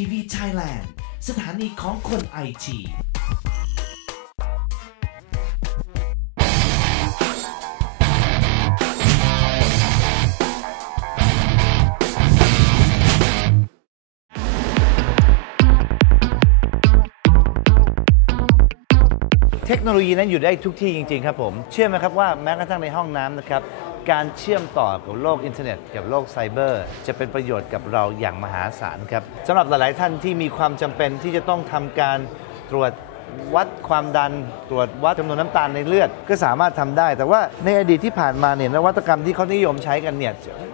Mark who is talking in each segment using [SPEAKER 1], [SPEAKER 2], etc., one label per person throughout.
[SPEAKER 1] ทีวีไทยแลนด์สถานีของคนไอที
[SPEAKER 2] เทคโนโลยีนั้นอยู่ได้ทุกที่จริง ๆ ครับผม เชื่อไหมครับว่าแม้กระทั่งในห้องน้ำนะครับ การเชื่อมต่อกับโลกอินเทอร์เน็ตกับโลกไซเบอร์ จะเป็นประโยชน์กับเราอย่างมหาศาลครับสำหรับหลาย ๆ ท่านที่มีความจำเป็นที่จะต้องทำการตรวจวัดความดันตรวจวัดจำนวนน้ำตาลในเลือดก็สามารถทำได้ แต่ว่าในอดีตที่ผ่านมาเนี่ยนวัตกรรมที่เขานิยมใช้กันเนี่ย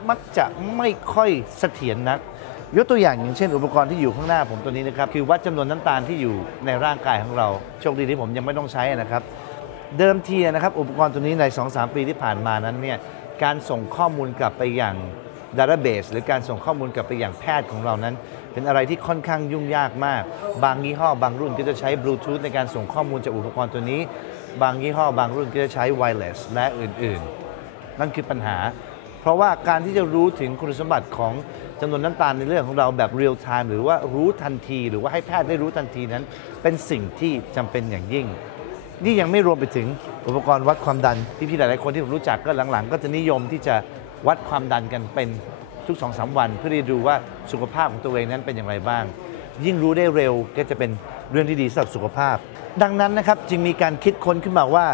[SPEAKER 2] มักจะไม่ค่อยเสถียรนักยกตัวอย่างอย่างเช่นอุปกรณ์ที่อยู่ข้างหน้าผมตัวนี้นะครับคือวัดจำนวนน้ำตาลที่อยู่ในร่างกายของเราโชคดีที่ผมยังไม่ต้องใช้นะครับ เดิมทีนะครับอุปกรณ์ตัวนี้ใน 2-3 ปีที่ผ่านมานั้นเนี่ย การส่งข้อมูลกลับไปอย่างดัตเตอร์เบสหรือการส่งข้อมูลกลับไปอย่างแพทย์ของเรานั้น เป็นอะไรที่ค่อนข้างยุ่งยากมาก บางยี่ห้อบางรุ่นก็จะใช้บลูทูธในการส่งข้อมูลจากอุปกรณ์ตัวนี้ บางยี่ห้อบางรุ่นก็จะใช้ไวเลสและอื่นๆ นั่นคือปัญหา เพราะว่าการที่จะรู้ถึงคุณสมบัติของจำนวนน้ำตาลในเรื่องของเราแบบเรียลไทม์หรือว่ารู้ทันที หรือว่าให้แพทย์ได้รู้ทันทีนั้น เป็นสิ่งที่จำเป็นอย่างยิ่ง นี่ยังไม่รวมไปถึงอุปกรณ์วัดความดันพี่ๆหลายๆคนที่ผมรู้จักก็หลังๆ ก็จะนิยมที่จะวัดความดันกันเป็นทุก2อสวัน เพื่อที่ดูว่าสุขภาพของตัวเองนั้นเป็นอย่างไรบ้าง ยิ่งรู้ได้เร็วก็จะเป็นเรื่องที่ดีสำหรับสุขภาพ ดังนั้นนะครับจึงมีการคิดค้นขึ้นมาว่า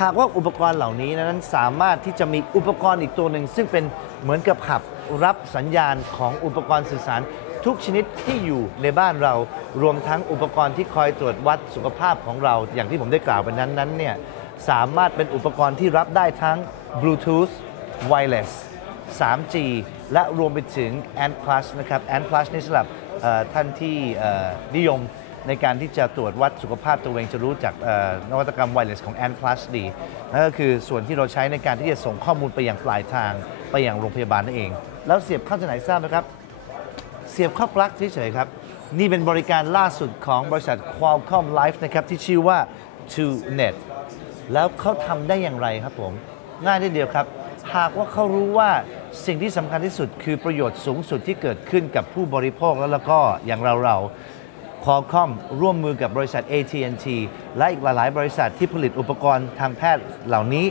[SPEAKER 2] หากว่าอุปกรณ์เหล่านี้นั้นสามารถที่จะมีอุปกรณ์อีกตัวหนึ่ง ซึ่งเป็นเหมือนกับหับรับสัญญาณของอุปกรณ์สื่อสาร ทุกชนิดที่อยู่ในบ้านเรา รวมทั้งอุปกรณ์ที่คอยตรวจวัดสุขภาพของเรา อย่างที่ผมได้กล่าวไปนั้นนั้นเนี่ยสามารถเป็นอุปกรณ์ที่รับได้ทั้ง Bluetooth Wireless 3G และรวมไปถึง Ant Plus นะครับ Ant Plus นี่สำหรับท่านที่นิยมในการที่จะตรวจวัดสุขภาพตัวเองจะรู้จากนวัตกรรม Wireless ของ Ant Plus ดีนั่นก็คือส่วนที่เราใช้ในการที่จะส่งข้อมูลไปอยังปลายทาง ไปอยังโรงพยาบาลนั่นเอง แล้วเสียบเข้าจากไหนทราบไหมครับ สียบเข้าปลั๊กเฉยๆครับ นี่เป็นบริการล่าสุดของบริษัท Qualcomm Life นะครับ ที่ชื่อว่า ToNet แล้วเขาทำได้อย่างไรครับผม ง่ายนิดเดียวครับ หากว่าเขารู้ว่าสิ่งที่สำคัญที่สุดคือประโยชน์สูงสุดที่เกิดขึ้นกับผู้บริโภคแล้วแล้วก็อย่างเราเราๆ Qualcomm ร่วมมือกับบริษัท AT&T และอีกหลาย ๆ บริษัทที่ผลิตอุปกรณ์ทางแพทย์เหล่านี้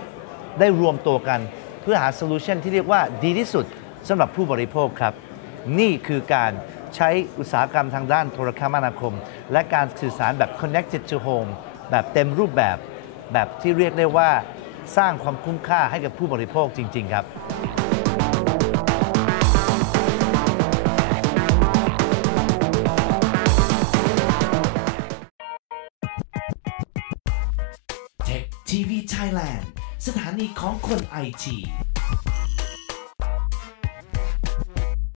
[SPEAKER 2] ได้รวมตัวกัน เพื่อหาโซลูชันที่เรียกว่าดีที่สุดสำหรับผู้บริโภคครับ นี่คือการใช้อุตสาหกรรมทางด้านโทรคมนาคม และการสื่อสารแบบ connected to home แบบเต็มรูปแบบแบบที่เรียกได้ว่าสร้างความคุ้มค่าให้กับผู้บริโภคจริง ๆ ครับ
[SPEAKER 1] เทคทีวีไทยแลนด์สถานีของคนไอที